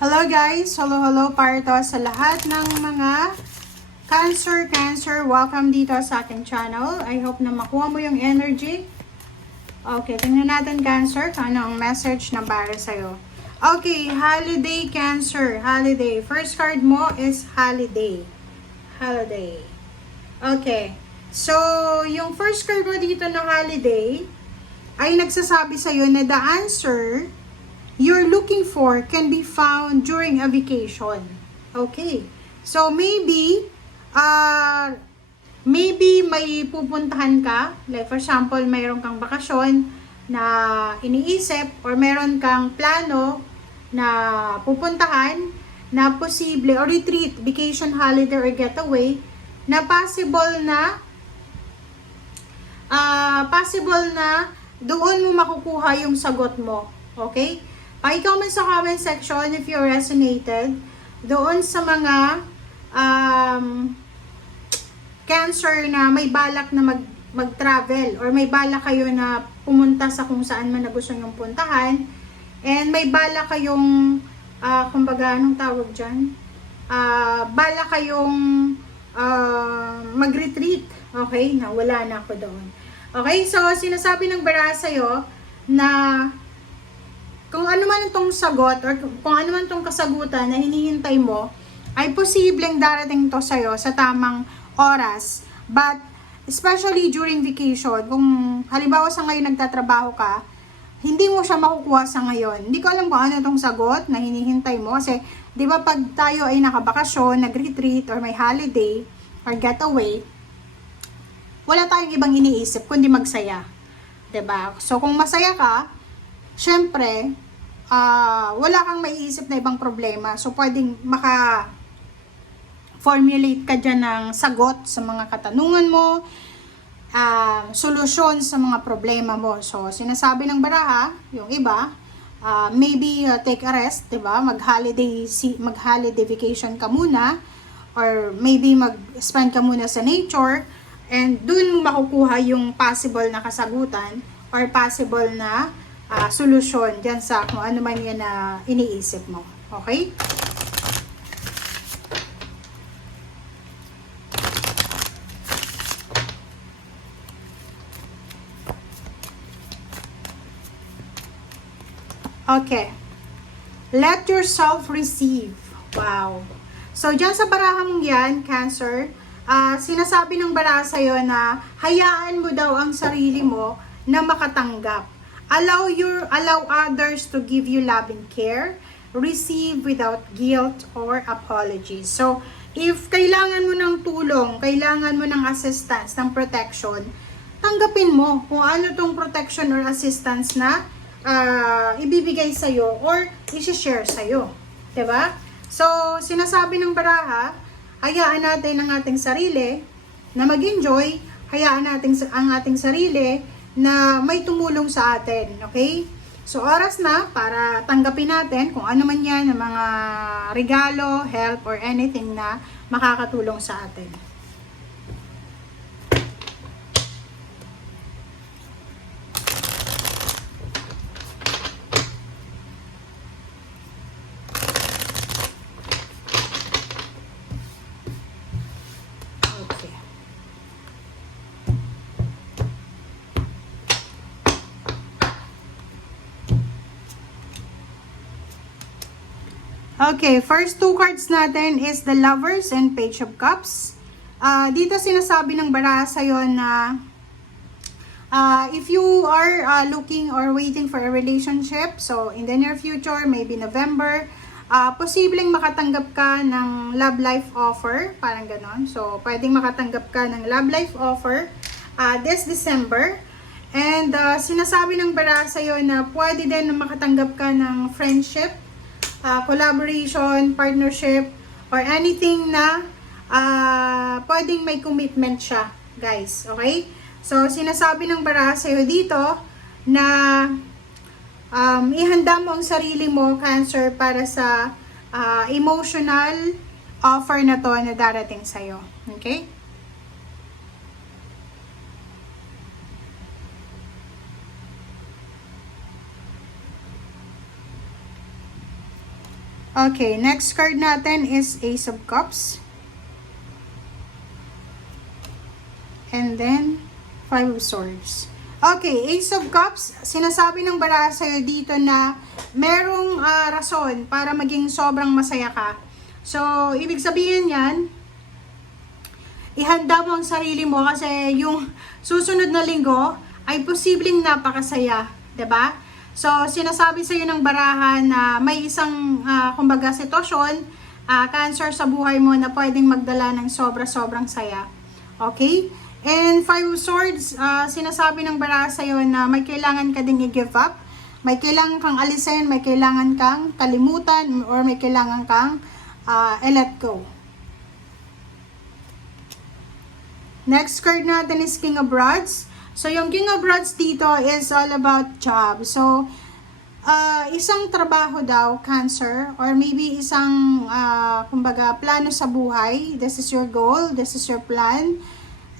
Hello guys! Hello para to sa lahat ng mga Cancer. Welcome dito sa ating channel. I hope na makuha mo yung energy. Okay, tingnan natin Cancer kung ano ang message na para sa'yo. Okay, holiday Cancer. Holiday. First card mo is holiday. Holiday. Okay. So, yung first card mo dito na holiday ay nagsasabi sa'yo na the answer you're looking for can be found during a vacation. Okay. So, maybe may pupuntahan ka. Like, for example, mayroon kang bakasyon na iniisip or mayroon kang plano na pupuntahan na posible or retreat, vacation, holiday, or getaway na possible na doon mo makukuha yung sagot mo. Okay? Pa-comment sa comment section if you resonated doon sa mga Cancer na may balak na mag-travel or may balak kayo na pumunta sa kung saan man na gusto nyong puntahan and may balak kayong kumbaga anong tawag dyan? Balak kayong mag-retreat. Okay? Na wala na ako doon. Okay? So, sinasabi ng bara sa'yo na kung ano man itong sagot or kung ano man itong kasagutan na hinihintay mo, ay posibleng darating to sa'yo sa tamang oras. But, especially during vacation, kung halimbawa sa ngayon nagtatrabaho ka, hindi mo siya makukuha sa ngayon. Hindi ko alam kung ano itong sagot na hinihintay mo. Kasi, di ba pag tayo ay nakabakasyon, nag-retreat, or may holiday, or getaway, wala tayong ibang iniisip kundi magsaya. Diba? So, kung masaya ka, syempre, wala kang maiisip na ibang problema. So, pwedeng maka-formulate ka dyan ng sagot sa mga katanungan mo, solusyon sa mga problema mo. So, sinasabi ng baraha, yung iba, maybe take a rest, diba? Mag-holiday vacation ka muna, or maybe mag-spend ka muna sa nature, and dun mo makukuha yung possible na kasagutan, or possible na solusyon dyan sa kung ano man yan na iniisip mo. Okay? Okay. Let yourself receive. Wow. So, dyan sa baraha mong yan, Cancer, sinasabi ng baraha sa'yo na hayaan mo daw ang sarili mo na makatanggap. Allow others to give you love and care. Receive without guilt or apologies. So, if kailangan mo ng tulong, kailangan mo ng assistance, ng protection, tanggapin mo kung ano tong protection or assistance na ibibigay sa'yo or isi-share sa'yo. Diba? So, sinasabi ng baraha, hayaan natin ang ating sarili na mag-enjoy, hayaan natin ang ating sarili na may tumulong sa atin, okay? So, oras na para tanggapin natin kung ano man yan, ng mga regalo, help, or anything na makakatulong sa atin. Okay, first two cards natin is the Lovers and Page of Cups. Dito sinasabi ng baraha sa'yo na if you are looking or waiting for a relationship, so in the near future, maybe November, posibleng makatanggap ka ng love life offer, parang ganon. So, pwedeng makatanggap ka ng love life offer this December. And sinasabi ng baraha sa'yo na pwede din na makatanggap ka ng friendship, collaboration, partnership, or anything na pwedeng may commitment siya, guys. Okay? So, sinasabi ng baraha sa'yo dito na ihanda mo ang sarili mo, Cancer, para sa emotional offer na to na darating sa'yo. Okay? Okay, next card natin is Ace of Cups. And then, Five of Swords. Okay, Ace of Cups, sinasabi ng baraha sa'yo dito na merong rason para maging sobrang masaya ka. So, ibig sabihin yan, ihanda mo ang sarili mo kasi yung susunod na linggo ay posibleng napakasaya, 'di ba? So, sinasabi sa iyo ng baraha na may isang kumbaga sitwasyon, cancer sa buhay mo na pwedeng magdala ng sobra-sobrang saya. Okay? And Five of Swords, sinasabi ng baraha sa iyo na may kailangan ka ding i-give up, may kailangan kang alisin, may kailangan kang kalimutan, or may kailangan kang i-let go. Next card natin is King of Rods. So, yung King of Rods dito is all about job. So, isang trabaho daw, Cancer, or maybe isang, kumbaga, plano sa buhay. This is your goal, this is your plan,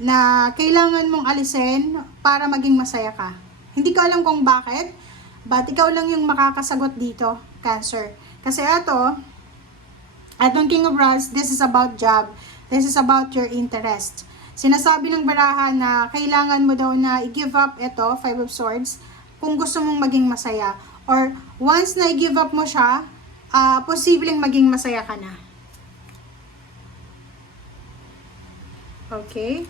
na kailangan mong alisin para maging masaya ka. Hindi ko alam kung bakit, but ikaw lang yung makakasagot dito, Cancer. Kasi atong King of Rods, this is about job. This is about your interest. Sinasabi ng baraha na kailangan mo daw na i-give up ito, Five of Swords, kung gusto mong maging masaya. Or once na i-give up mo siya, posibleng maging masaya ka na. Okay?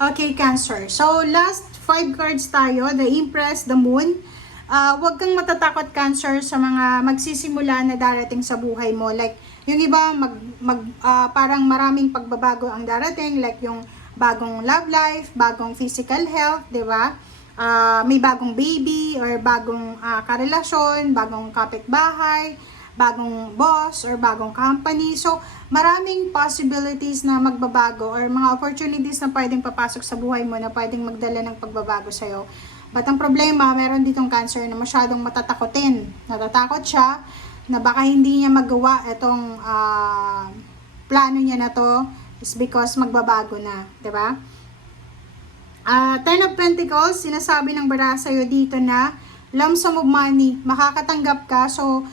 Okay, Cancer. So, last 5 cards tayo. The Empress, the Moon. Huwag kang matatakot, Cancer, sa mga magsisimula na darating sa buhay mo. Like, yung iba, parang maraming pagbabago ang darating. Like, yung bagong love life, bagong physical health, di ba? May bagong baby, or bagong karelasyon, bagong kapitbahay, bagong boss, or bagong company. So, maraming possibilities na magbabago or mga opportunities na pwedeng papasok sa buhay mo na pwedeng magdala ng pagbabago sa'yo. But ang problema, meron ditong Cancer na masyadong matatakotin. Natatakot siya na baka hindi niya magawa itong plano niya na to is because magbabago na, 'di ba? Ten of Pentacles, sinasabi ng baraha sa'yo dito na lump sum of money, makakatanggap ka. So,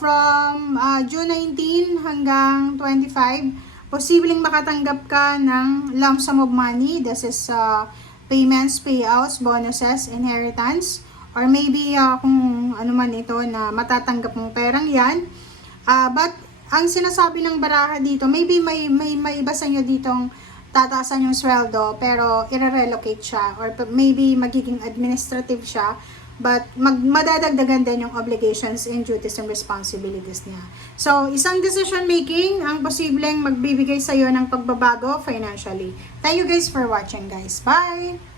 from June 19 hanggang 25, posibleng makatanggap ka ng lump sum of money. This is payments, payouts, bonuses, inheritance, or maybe kung ano man ito na matatanggap mong perang yan. But ang sinasabi ng baraha dito, maybe may iba sa inyo ditong tataasan yung sweldo pero i-relocate siya, or maybe magiging administrative siya. But madadagdagan din yung obligations and duties and responsibilities niya. So, isang decision making ang posibleng magbibigay sa'yo ng pagbabago financially. Thank you guys for watching, guys. Bye!